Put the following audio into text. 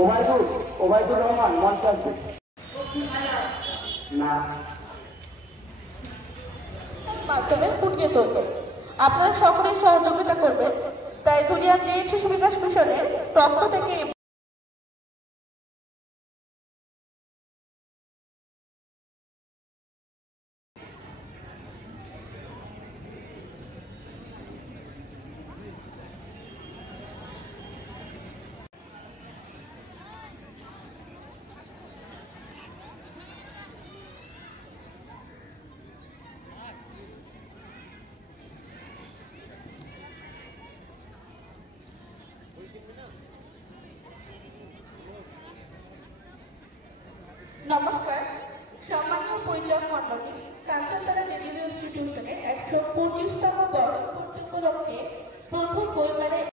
ওবায়দুর রহমান মঞ্চে আসবেন। না মাধ্যমে ফুটিয়ে তুলবে। আপনারা সকলেই সহযোগিতা করবেন। তাই ধুলিয়া জেএন শিশু বিকাশ মিশনের পক্ষ থেকে নমস্কার। সম্মানীয় পরিচালক মন্ডলী, কাঞ্চনতলা জেনারেল ইনস্টিটিউশনের 125তম বর্ষপূর্তি উপলক্ষে প্রথম বইমেলায়